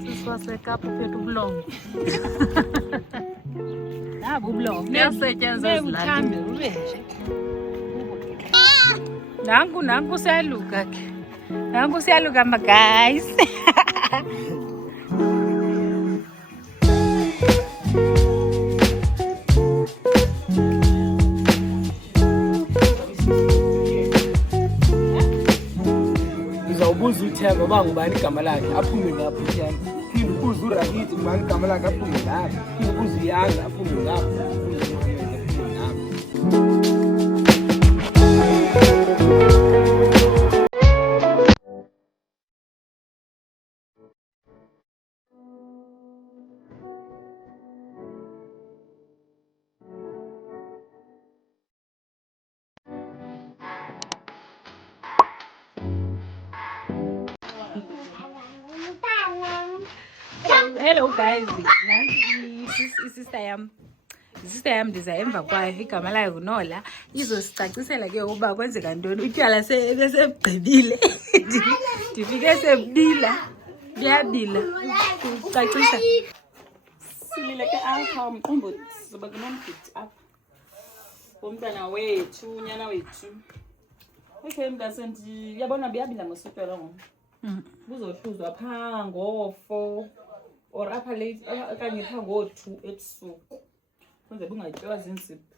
Sisiwasekapa uphethe ubulongo. Nabo ubulongo. Kuyasetshenzwa Uthambe ube nje. Nangu siyaluka ke. Nangu siyaluka ma guys. Uzawubuza uThemba uba ngubani igama lakhe aphume ngapho uThemba. Phinde ubuze uRakithi ngubani igama lakhe aphume ngapho. Phinde ubuze uYanga aphume ngapho. Hello guys. Sister yam ndiza emva kwayo igama layo nguNola izosicacisela ke ukuba kwenzeka ntoni utywala sebesebugqibile ndifike sebila ndiyabila ucacisa Silile ke apha umqombo sizoba kunomgidi apha. Umntana wethu, unyana wethu. Okay mntasendi yabona biyabila mosutywala ngoku. Buzohluzwa phaa ngo-4 or apha late okanye phaa ngo-2 ebusuku. Kwenze bungatyiwa ziintsipho.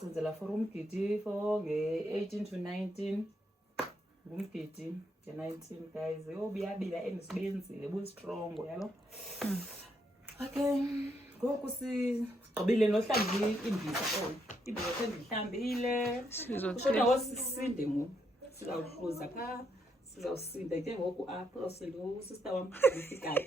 Senzela for umgidi for nge-18 to 19. Ngumgidi nge-19 guys. Biyabila and sibenzile bu-strong yabo. Okay. Ngoku sigqibile nohlamba imbiza imbiza sendihlambile. Kodwa ngosisinde ngoku. Sizawuhluza phaa. Sizawusinda ke ngoku apha usinda usister wam ufikayo.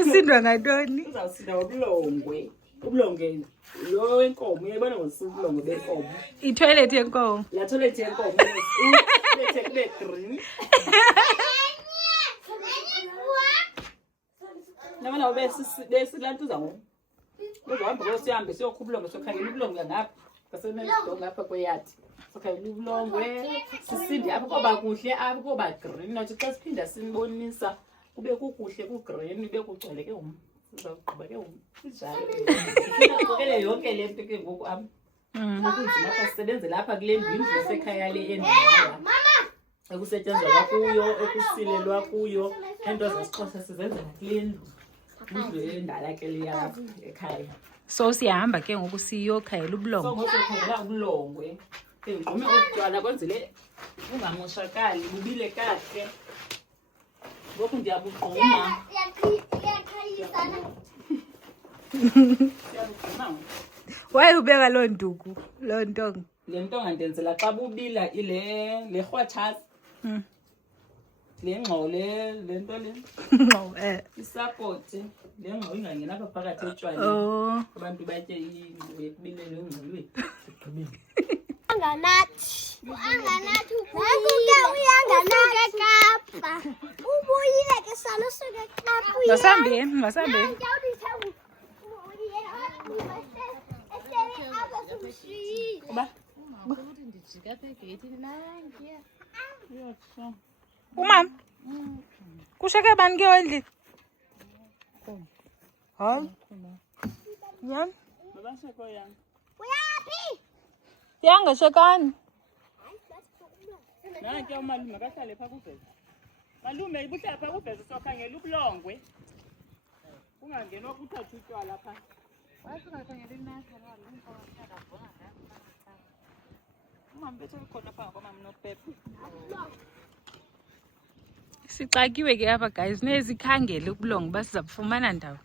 usindwa ngantoni? Uzawusinda ngobulongwe. Ubulongwe lo wenkomo uyayibona ngosubulongwe benkomo. Itoilet yenkomo. La toilet yenkomo lethe kube green. Nabana besilantuza ngoku. Uzohamba kwesihambe siyokhupha ubulongwe sokhangela ubulongwe ngapha. Ngasenesto ngapha kweyadi. Sokhangela ubulongwe. Sisinde apha koba kuhle apha koba green. Nathi xa siphinda sinibonisa kube kukuhle ku-green kube kugcwele ke uzawugqiba ke sijalo. Ngokele yonke le nto ke ngoku apha. Ukunzima apha sisebenzela apha kule ndlu yasekhaya le endala. Ekusetyenzwa kuyo, ekusilelwa kuyo, ento zesiXhosa sizenzela kule ndlu. Indlu endala ke le yalapha ekhaya. So siyahamba ke ngoku siyokhayela ubulongwe. So ngoku siyokhayela ubulongwe. Ke ngigqume utywala kwenzele bungamoshakali bubile kahle. Ngoku ndiyabugquma. Waye ubeka loo nduku loo ntonga. Le ntonga ndenzela xa bubila le rhwathasi. Le ngxo le nto le. Isapoti le ngxo ingangena apha phakathi etywaleni. Abantu batye ingxo yekubile le ngxolweni. Anganathi uyanganathi ubuyile ke salo suke kapha masambeni umama kusheke bani ke endlini hayi nyani Mabasheko yang. uyaphi yangashekani Nanke umalume akahlale phaa kuveza. Malume ibuhlala phaa kuveza sokhangela ubulongwe. Kungangenwa kuthatha utywala phaa. Wasingakhangela inatha umama bethu ukhona phaa kwamama noPepe. sixakiwe ke apha guys nezikhangele ubulongwe basiza kufumana ndawo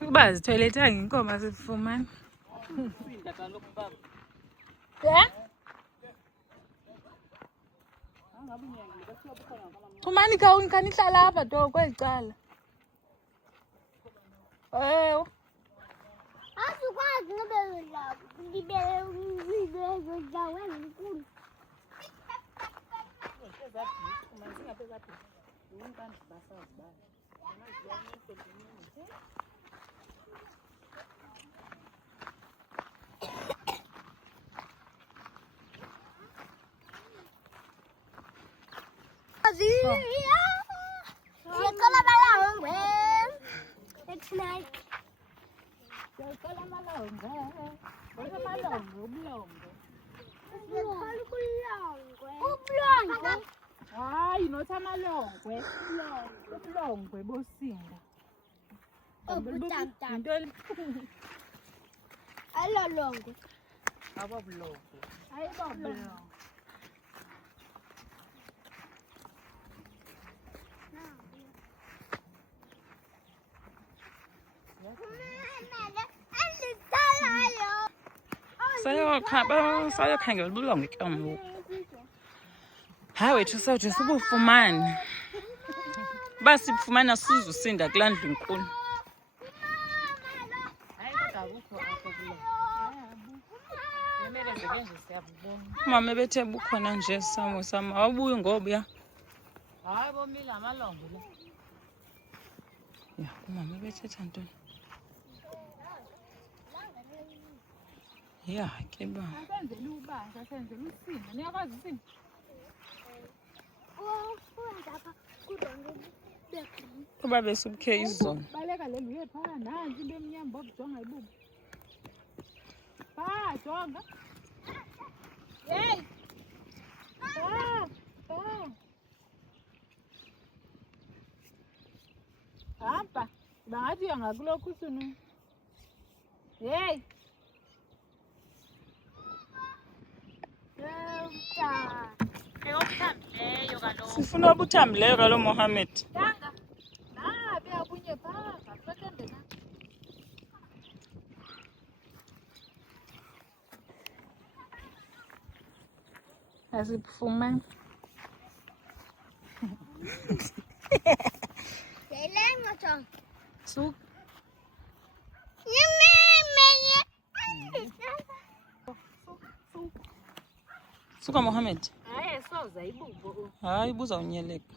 uba zithoyilethanga inkomo asifumani Chumani khanihlala apha to kweli cala ewe asikwazi ngibelezodlawenkulu Azi. Siyaqala amalongwe. Tonight. Siyaqala amalongwe. Kodwa amalongwe ubulongwe. Siyaqala ukulongwe. Ubulongwe. Hayi not amalongwe. Ubulongwe bosinda. Ubutata. Intoni? Alolongwe. Ababulongwe. Hayi babulongwe. Sayokhangela ubulongwe ke ngoku. Hayi wethu sawuthi sibufumane. Uba sibufumana sizusinda kulaa ndlu nkulu. Mama bethe bukhona nje samo sama awubuyi ngobuya. Hayi bomile amalongwe la. Ya umama bethetha ntoni? Ya ke ba. Asenzele ubanga, asenzele usinda. Niyakwazi usinda? Kuba besubukhe izolo. Baleka le luye phaa nansi into emnyama bobujonga ibubu. Phaa jonga. Hey. Hamba. Bangathi angakulokhu usunu. Hey. Sifuna obuthambileyo kalo Mohammed. Asifumani. Lelengo chong. Su. Suka Mohammed. Hayi soza ibubo. Hayi buza unyeleka.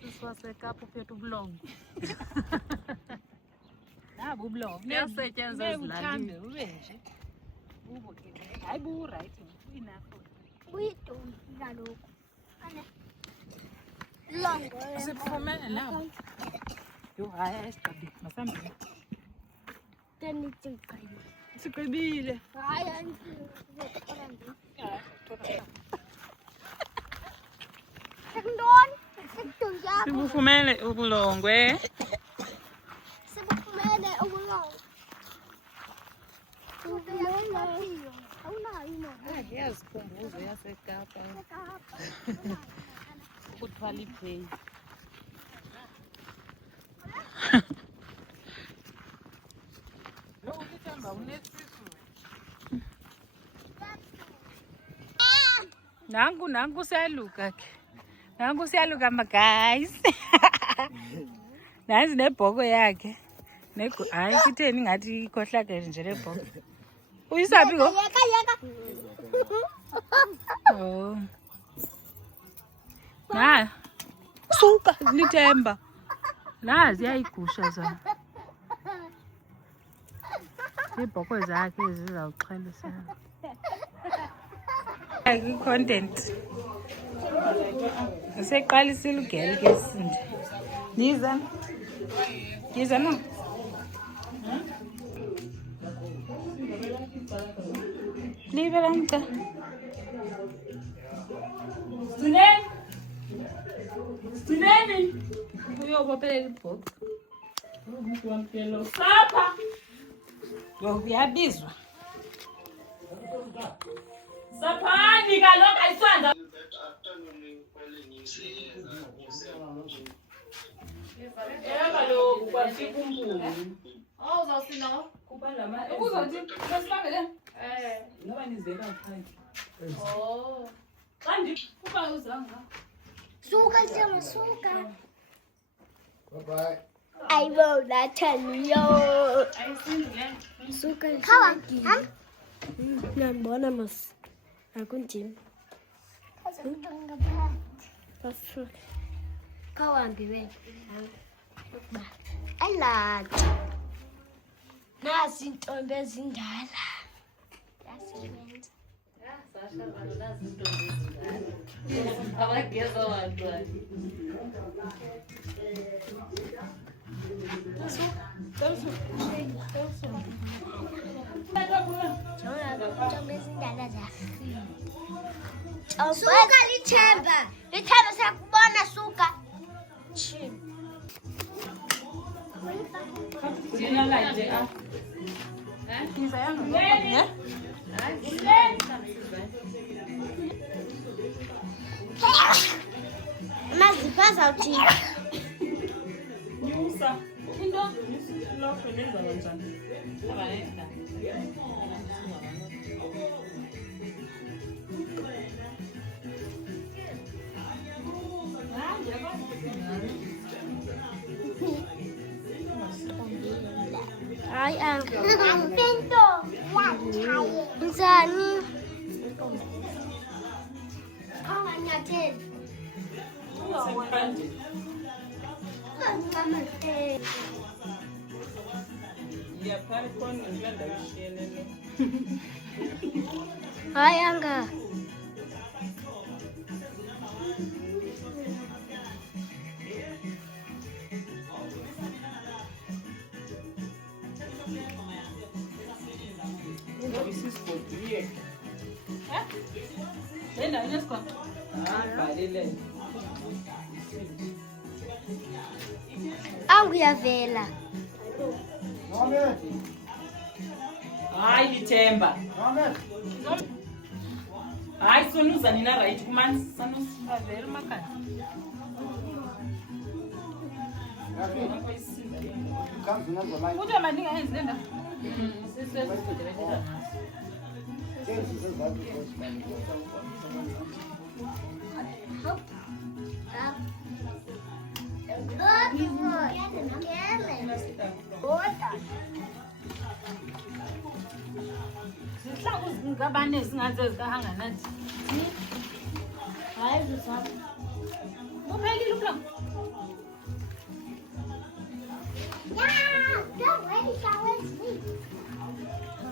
Siswasekapho phethu ubulongo. Nabo ubulongo. Kuyasetshenzwa ezilalini. Ube nje. Ubo ke. Hayi bu right. Inakho. Uyidumbi kaloku. Longo. Sifumene lapho. Yo hayi esigabi. Masambile. Tenitsikayo. Sigqibile. Hayi angizoqala nje. Sekundoni? Sekundoni. Sibufumene ubulongwe. Sibufumene ubulongwe. Sibufumene. Awunayo imali. Yazikhumbuzo yaseKapa. Ukuthwala iPay. Lo uthemba unesisu. Nangu siyaluka ke. Nangu siyaluka ma guys. Nanzi nebhoko yakhe. Hayi kutheni ngathi ikhohlakele nje lebhoko. Uyisaphi go? Yeka. Oh. Na. Suka lithemba. Nazi yayigusha zona. Ibhoko zakhe zizawuxhelisa. Hayi content. Seqalisile ugele ke sinde. Yiza no. Leave lamka. Student. Uyobophelela ibhoko. Sapha. Uyabizwa. Saphani kaloku ayisanda. Kaloku kwafika umbungu. Uzawusina. Kuba lama. Uzothi besibambele. Ngoba nizeka phansi. Xa kuba uzanga. Suka njema suka. Bye. I will not tell you. Suka. Kawa. Nambona mas. Akunjim. That's true. Kawa ndiwe. Elathi. Nasi intombi ezindala. Yasebenza. Suka lithemba. Lithemba siyakubona suka. Sina light ah. Mazipaza uthi. Nyusa. Into lokho lenza kanjani? Abanenza. Hayi Pinto. Mzani. Anganyatheli. Hayi anga. Anguyavela. Hayi Lithemba. Hayi sonuza nina right kumanzi sanosivavela makhaya. Kude mandinga henzi lenda. Zihlangu zingabane zingaze zikahanga nathi. Hayi zisapha. Uphelile umlambo.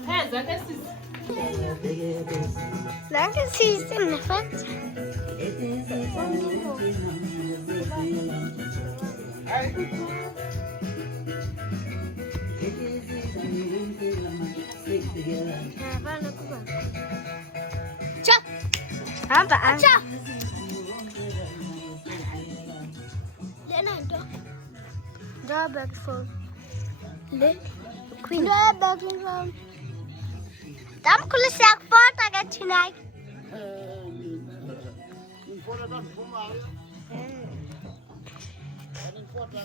Pheza ke sisi. Danke sisi nafata. Cha. Hamba anga. Lena into. Da back phone. Le. Queen. Da back phone. Damkhulu siyakufota ke thina.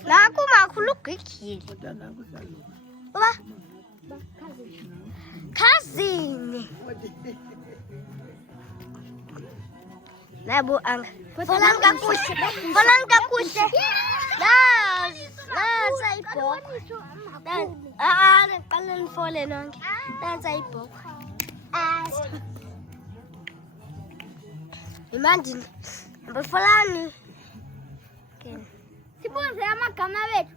Naku makhulu gigile. Uba. Cousin. Nabo anga. Folan kakuhle. Folan kakuhle. La sayibhokwe. Qala nifole nonke. Nansi ayibhokwe. Imagine. Bafolani. Sibuze amagama wethu.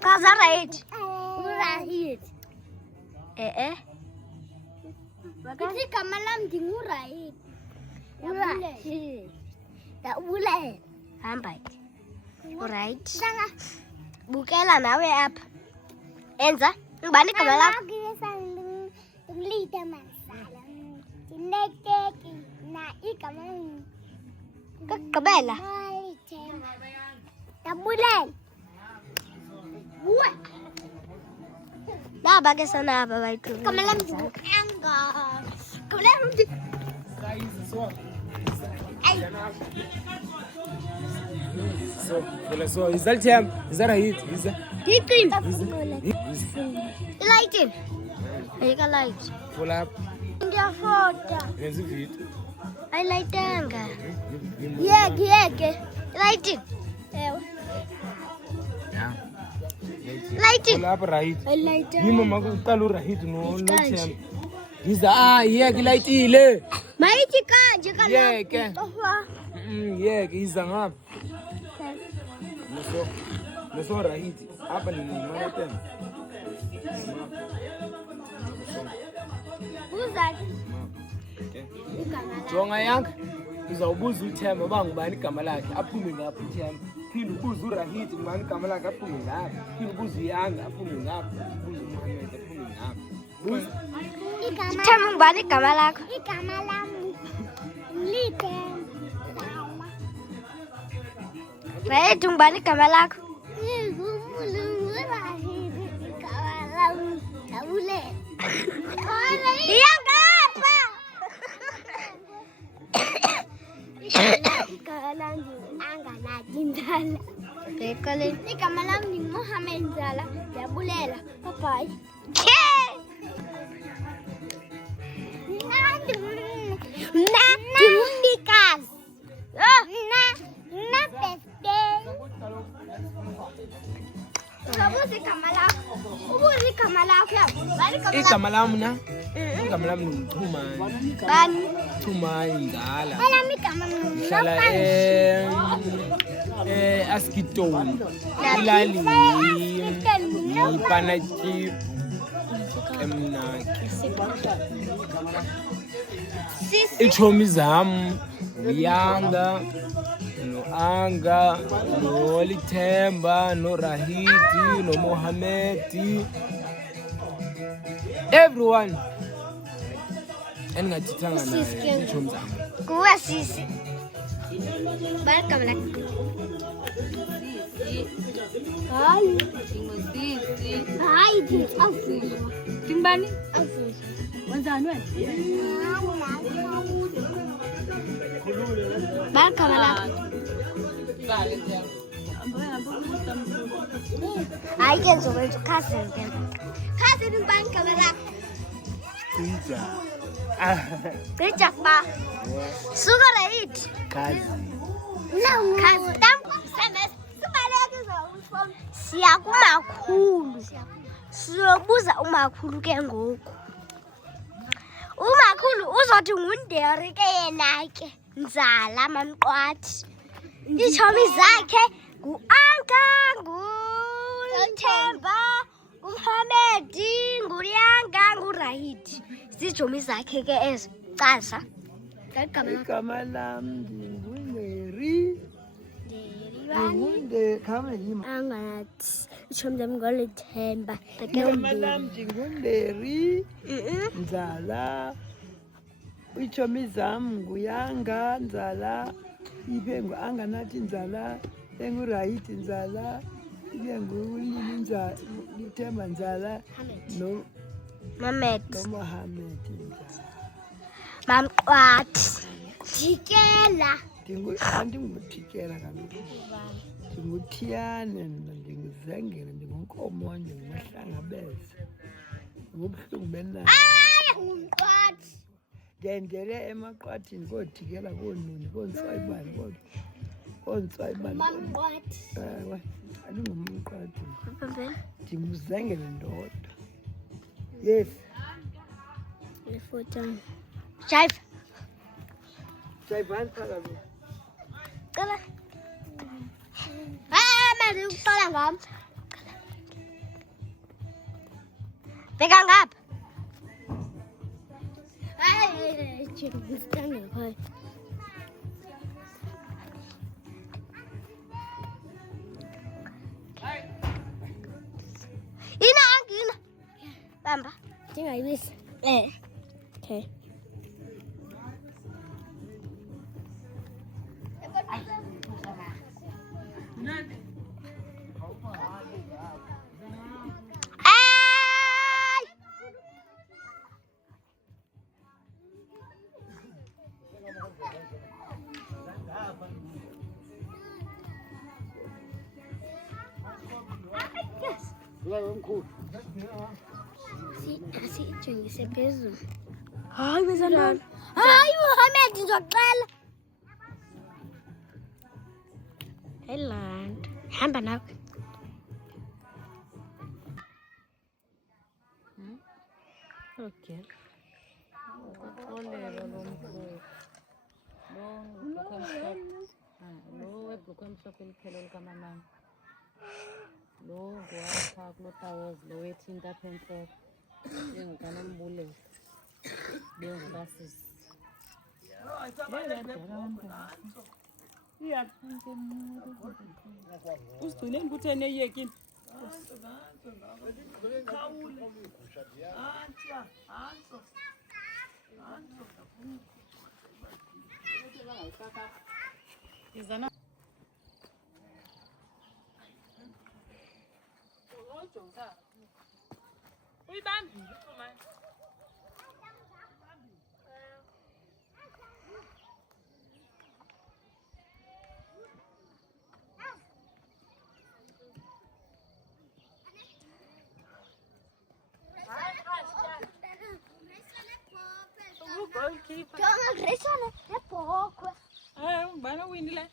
Kaza right. Right. Ithi gama lami ngingurayit. Urayit. Da ubule. Hamba. Alright. Bukela nawe apha. Enza. Ngibani igama lakho? Ngilita masala. Dinekeki na igama. Kakabela. Tabule. Buat. Dah bagi sana apa baik. Kemalam enggak. Kemalam. So is that him? Is that a hit? Is that? Hitin. Lighting. Eka light. Full up. India photo. There's a hit. I light anga. Yeke. Lighting. Yeah. Lighting. Full up right. I light. Ni mama ko kalu right no him. Is that yeke light ile. Maiti kanje kana. Yeke. Yeke izangapha. Leso right. Apa ni mana tem? Uzakhe. Jonga yakhe uzawubuza uThemba uba ngubani igama lakhe aphume ngapho uThemba. Phinde ubuze uRahidi ngubani igama lakhe aphume ngapho. Phinde ubuze uYanga aphume ngapho. Ubuze uMohammed aphume ngapho. Buza. Themba ngubani igama lakho? Igama lami Lide. Rahidi ngubani igama lakho? Iyangapha. Igama lami Anganathi Nzala. Igama lami Mohammed Nzala. Ndiyabulela. Bye bye. Mna ndingumnikazi. Mna birthday. Ubuze igama lakho. Ubuze igama lakho yabo. Igama lami na? Igama lami ngumchumani. Bani? Chumani Nzala. Elami igama Ngihlala Askitoni. Ilali yiPanaki emnaki. Ichomi zami uYanga noAnga noLithemba noRahidi noMohammed, everyone engingathithanga naye ichomi zami. Kuwe sisi. Bani igama lakho? Hayi. Hayi, awufuzwa. Dingibani? Awufuzwa. Wenzani wena? Bani igama lakho? Hayi ke ngizokwenza ukhazini ke. Khazini ngubani igama lakho? Cija. Gcija ba. Suka Rahidi. Kazi. Khazi tampo semester. Sibaleke zowufona. Siya kumakhulu. Siyobuza umakhulu ke ngoku. Umakhulu uzothi ngunderi ke yena ke. Nzala mamqwathi. Ichomi zakhe nguAnka, nguLithemba, nguMohammed, nguYanga, nguRahidi. Zichomi zakhe ke ezo. Caza. Igama lami ngingunderi. Khama yima. Anganathi. Ichomi zami ngolithemba. Igama lami ngingunderi. Nzala. Ichomi zami nguYanga Nzala. Ibe nguAnganathi Nzala. EnguRahidi Nzala. Ibe nguLini Nzala. Lithemba Nzala. Mohammed. NoMohammed Nzala. Mamqwathi. Thikela. Andinguthikela kaloku. NdinguThiyane, ndinguzengele, ndingunkomonje, nguMahlangabeza. Ngobuhlungu benala. Ngumqwathi. Ndiyendele emaqwathini kothikela koononi koontswayibani koontswayibani. Mamqwathi. Ewe, andingumqwathi. Ndinguzengele ndodwa. Yes. Ifoto. Jive. Jayivani phakathi. Cala. Manje uqala ngami. Bheka ngapha. Hayi, ngistanda khona. Ina. Bamba. Ndingayibisi. Okay. Sijongise phezulu. Hayi wezandani. Hayi Mohammed ngizoxela. Helland. Hamba nawe. Okay. Uxolelo lo mfo. Lo webhuku emhlophe liphelo likamamanga. Lo ngowapha kulo towels lo wethinta apha entloko. Njengokanombulelo. Usigcineni kutheni eyekini? Izana. Uyibambile mama. Jonga Grayson é pouco. Bana winile.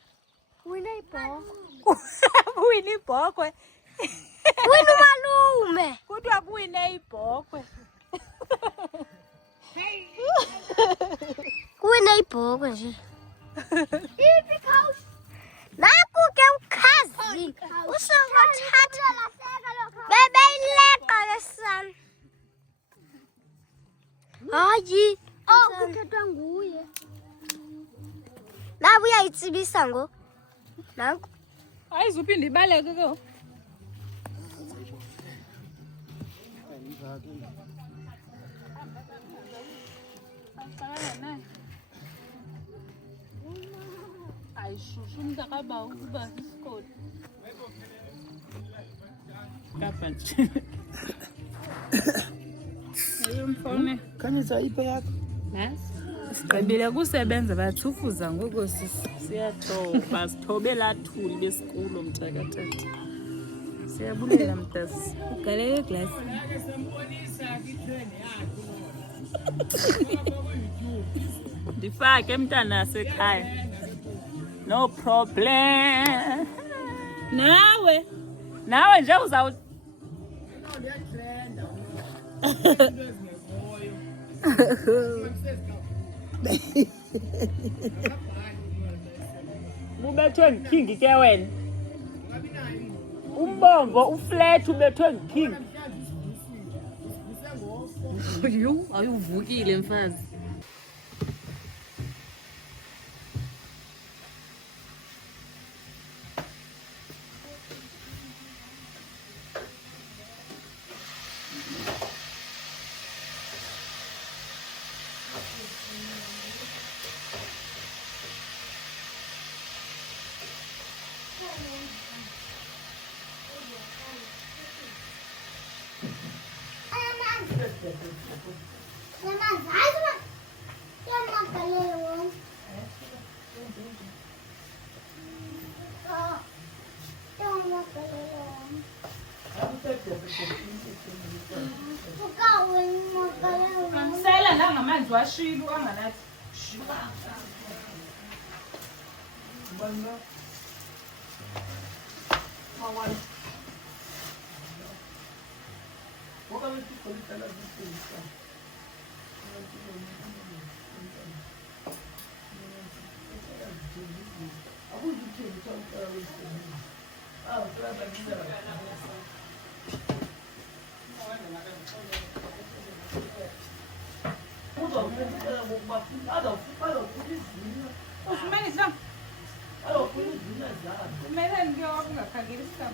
Wina é pouco. Wini ibhokwe. Wina malume. Kuthiwa kuwine ibhokwe. Wina é pouco, gente. Naku ke ukhazi. Usokuthatha bebeyileqa lesana. Hayi. Oh, kuthethwa nguye. Nawe uyayitsibisa ngo. Nanku. Ayizuphinde ibaleke ke. Ayishushu umntu akabawa ukuba isikolo. Kapha nje. Eyomfone. Khanyisa iphe yakho. Sigqibile kusebenza bathufuza ngoku siyathoba sithobe lathuli besikolo mthakathatha. Siyabulela mntasi. Ugalele iglasi. Ndifake mntana sekhaya. No problem. Nawe nje uzawu Ubethwe ngiking ke wena. Umbongo uflat ubethwe ngiking. Ayuvukile mfazi. Sela nangamanzi washilu anganathi. Ufumene islam. Kumele ngiyoba ungakhangeli islam.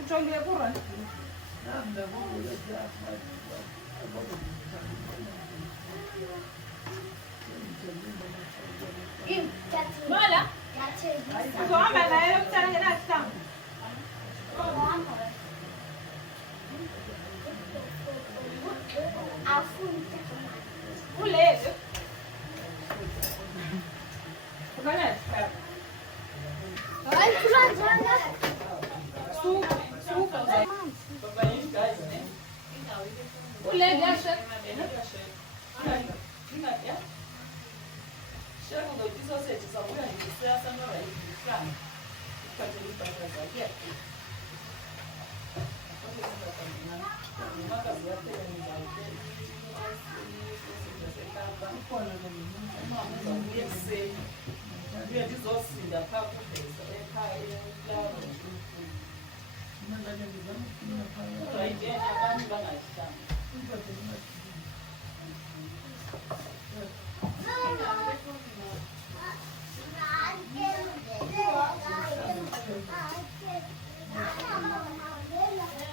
Utsholiwe kurani. Mola. Uzohamba naye ukuthatha ngena islam. Uleze. Ukana islam. Ai, kurangana. Super. Uleze yashe.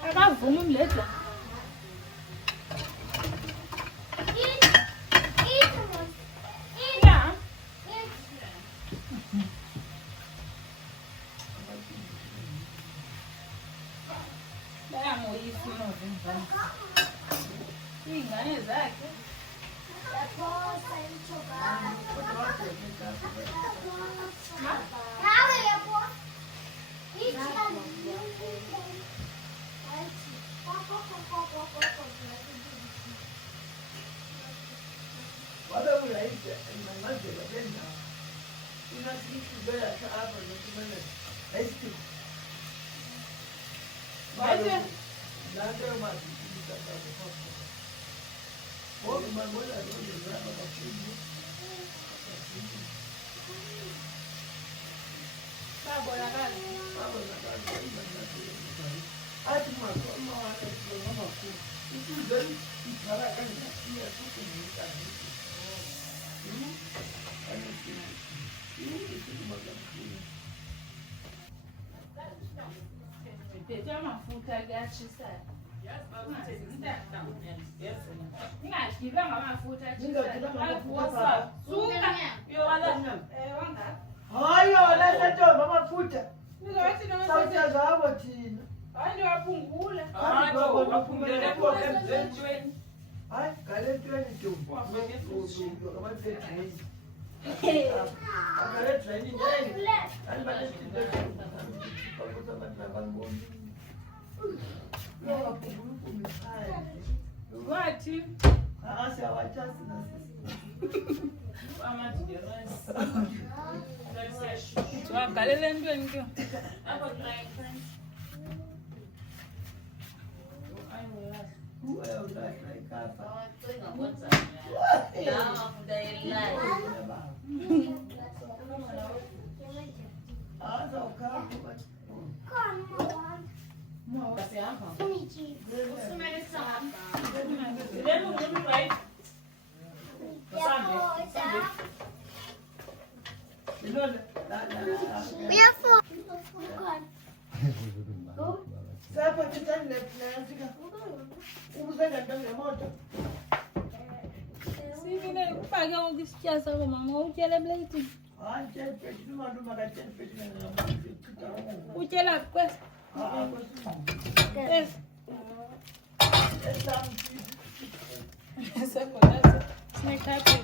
Akavuma umledla. Yeah. Bayamoyisa unozi mzansi. Iy'ngane zakhe. Pete amafuta kuyatshisayo. Ningagibanga amafuta atshisayo. Suka. Hayi wona ntombi amafutha. Sawutya zabo thina. Hayi ndiwaphungula. Hayi ngale ntweni ntombi. Ngale training njeni. Wathi Siyawatshasi Wagalela entweni ke? sivile ufake isitya sakho mama utyele epleyitini. Utyela kwesi. Sekhona sinekhaphe.